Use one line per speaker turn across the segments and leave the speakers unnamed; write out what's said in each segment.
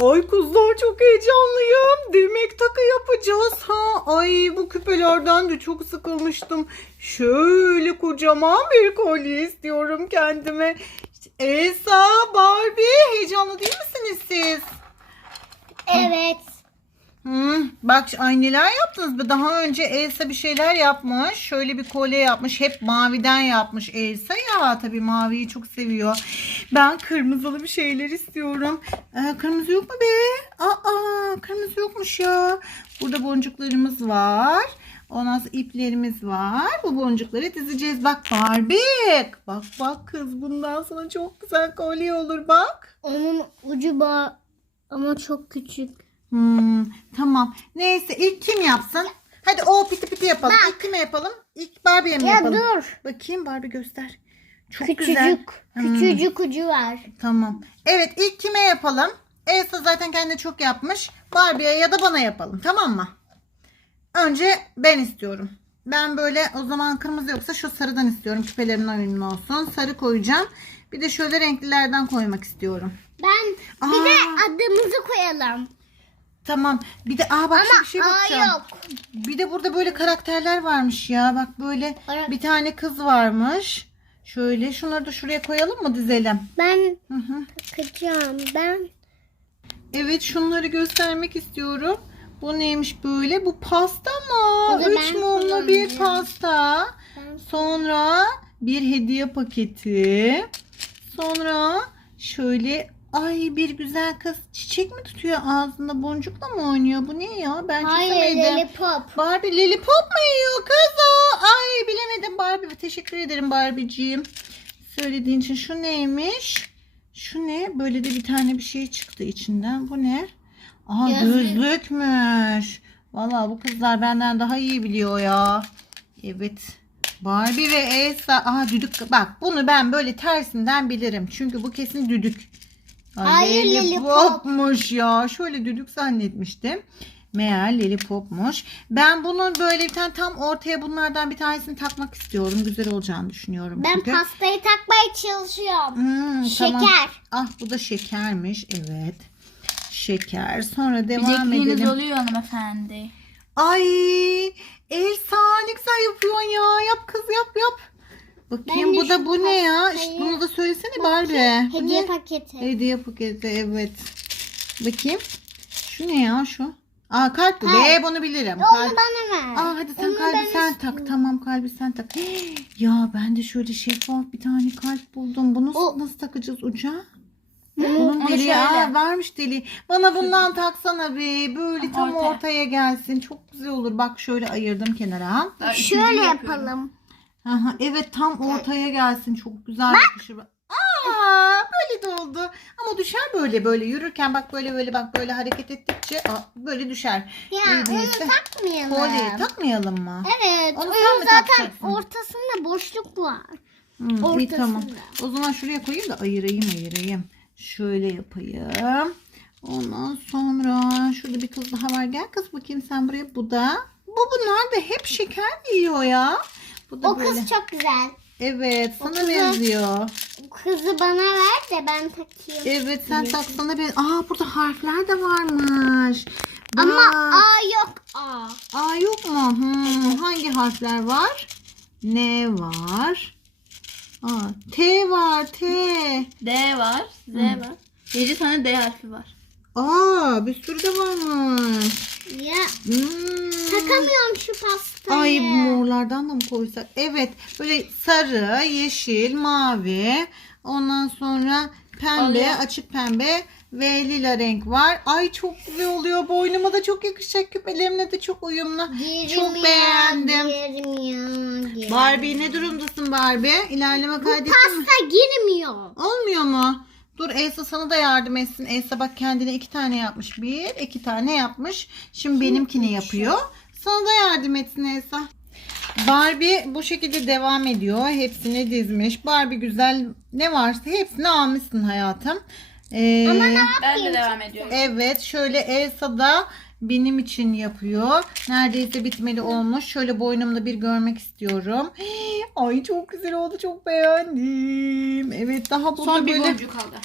Ay kızlar çok heyecanlıyım. Demek takı yapacağız ha. Ay bu küpelerden de çok sıkılmıştım. Şöyle kocaman bir kolye istiyorum kendime. Elsa, Barbie heyecanlı değil misiniz siz?
Evet.
Hmm, bak ay neler yaptınız be. Daha önce Elsa bir şeyler yapmış. Şöyle bir kolye yapmış. Hep maviden yapmış Elsa ya. Tabii maviyi çok seviyor. Ben kırmızılı bir şeyler istiyorum. Ee, kırmızı yok mu be? Aa, kırmızı yokmuş ya. Burada boncuklarımız var. Ondan sonra iplerimiz var. Bu boncukları dizeceğiz. Bak Barbie. Bak bak kız bundan sonra çok güzel kolye olur bak.
Onun ucu bağ ama çok küçük.
Hmm, tamam. Neyse ilk kim yapsın? Hadi o piti piti yapalım. İlk kime yapalım? İlk Barbie'ye mi
Ya
yapalım?
dur.
Bakayım Barbie göster. Çok
Küçücük.
güzel. Hmm.
Küçücük ucu var.
Tamam. Evet ilk kime yapalım? Elsa zaten kendine çok yapmış. Barbie'ye ya da bana yapalım. Tamam mı? Önce ben istiyorum. Ben böyle o zaman kırmızı yoksa şu sarıdan istiyorum. Küpelerimin uyumlu olsun. Sarı koyacağım. Bir de şöyle renklilerden koymak istiyorum.
Ben bir de adımızı koyalım.
Tamam. Bir de aa bak şimdi bir şey bakacağım.
yok.
Bir de burada böyle karakterler varmış ya. Bak böyle
Evet.
bir tane kız varmış. Şöyle şunları da şuraya koyalım mı dizelim?
Ben
Hı hı.
takacağım. Ben
Evet şunları göstermek istiyorum. Bu neymiş böyle? Bu pasta mı?
Da
Üç
ben
mumlu bir
kullanacağım.
pasta.
Ben-
Sonra bir hediye paketi. Sonra şöyle ay bir güzel kız çiçek mi tutuyor ağzında boncukla mı oynuyor? Bu ne ya? Ben
Hayır
çizemedim.
lollipop.
Barbie lollipop mu yiyor kız o? Ay bilemedim Barbie. Teşekkür ederim Barbie'ciğim. Söylediğin için şu neymiş? Şu ne? Böyle de bir tane bir şey çıktı içinden. Bu ne? Aa
Gözlük.
gözlükmüş. Vallahi bu kızlar benden daha iyi biliyor ya. Evet. Barbie ve Elsa. Aa düdük. Bak bunu ben böyle tersinden bilirim. Çünkü bu kesin düdük. Ay,
Hayır,
lollipopmuş ya. Şöyle düdük zannetmiştim. Meğer lollipopmuş. Ben bunun böyle bir tane tam ortaya bunlardan bir tanesini takmak istiyorum. Güzel olacağını düşünüyorum.
Ben
çünkü.
pastayı takmaya çalışıyorum.
Hmm,
Şeker.
tamam. Ah bu da şekermiş. Evet. Şeker. Sonra devam
Bilekliğiniz
edelim.
oluyor hanımefendi.
Ay Elsa ne güzel yapıyorsun ya. Yap kız yap yap. Bakayım
Ben de
bu da
şu
bu ne ya?
pastayı-
İşte bunu da söylesene Barbie. Bu
Hediye
ne?
paketi.
Hediye paketi evet. Bakayım. Şu ne ya şu? Aa kalp bu.
Kalp.
Be bunu bilirim.
Onu
Kalp.
bana ver.
Aa hadi sen
Onu
kalbi
ben
sen
istiyorum.
tak. Tamam kalbi sen tak. ya ben de şöyle şeffaf bir tane kalp buldum. Bunu
O-
nasıl takacağız uca?
Bunu-
Bunun
onu
deliği
şöyle.
aa, varmış deliği. Bana bundan taksana be. Böyle tam
Ortaya.
ortaya gelsin. Çok güzel olur. Bak şöyle ayırdım kenara.
Daha
Şöyle
yapıyorum.
yapalım.
Aha, evet tam ortaya gelsin. Çok güzel yakışır. Aa, böyle de oldu. Ama düşer böyle böyle yürürken bak böyle böyle bak böyle hareket ettikçe aa, böyle düşer.
Ya
İyi
onu takmayalım.
Kolyeyi takmayalım mı?
Evet.
Onu
Onun
sen mi
zaten
takacaksın?
ortasında boşluk var.
Hmm, iyi
Ortasında.
tamam. O zaman şuraya koyayım da ayırayım ayırayım. Şöyle yapayım. Ondan sonra şurada bir kız daha var. Gel kız bakayım sen buraya. Bu da. Bu bunlar da hep şeker yiyor ya? Bu da
O
böyle.
kız çok güzel.
Evet sana
kızı-
benziyor.
Kızı bana ver de ben takayım.
Evet sen taksana ben. Aa burada harfler de varmış.
Ama
Bak.
A yok A.
Aa yok mu? Hmm, hangi harfler var? N var. Aa, T var T.
D var, Z var. 7 tane D harfi var.
Aa bir sürü de varmış.
Ya
Hmm.
takamıyorum şu pastayı.
Ay bu morlardan da mı koysak? Evet böyle sarı, yeşil, mavi. Ondan sonra pembe,
Oluyor.
açık pembe ve lila renk var. Ay çok güzel oluyor. Boynuma da çok yakışacak. Küpelerimle de çok uyumlu. Çok
Girmiyor,
beğendim.
Girmiyor, girmiyor.
Barbie ne durumdasın Barbie? İlerleme kaydettin mi?
Pasta girmiyor.
Olmuyor mu? Dur Elsa sana da yardım etsin. Elsa bak kendine iki tane yapmış. Bir, iki tane yapmış. Şimdi benimkini yapıyor. Sana da yardım etsin Elsa. Barbie bu şekilde devam ediyor. Hepsini dizmiş. Barbie güzel ne varsa hepsini almışsın hayatım. Ee,
Ben de devam ediyorum.
Evet şöyle Elsa da benim için yapıyor. Neredeyse bitmeli olmuş. Şöyle boynumda bir görmek istiyorum. Ay çok güzel oldu. Çok beğendim. Evet daha burada
Son bir
böyle
boncuk kaldı.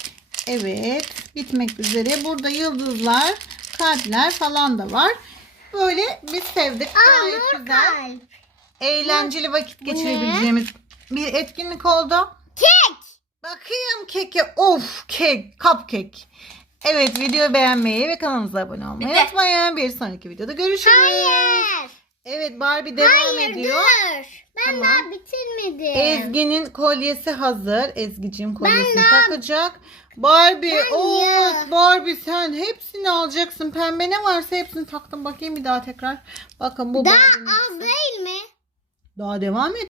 Evet. Bitmek üzere. Burada yıldızlar, kalpler falan da var. Böyle biz sevdik. Gayet güzel.
Kalp.
Eğlenceli vakit geçirebileceğimiz bir etkinlik oldu.
Kek.
Bakayım keke. Of kek. Cupcake. Evet videoyu beğenmeyi ve kanalımıza abone olmayı
Bitti.
unutmayın. Bir sonraki videoda görüşürüz.
Hayır.
Evet Barbie devam
Hayır
ediyor.
dur. Ben
Tamam.
daha bitirmedim.
Ezgi'nin kolyesi hazır. Ezgi'cim kolyesini
daha-
takacak. Barbie,
Ben
o
ya.
Barbie sen hepsini alacaksın. Pembe ne varsa hepsini taktım. Bakayım bir daha tekrar. Bakın bu
Daha az değil mi?
Daha devam et.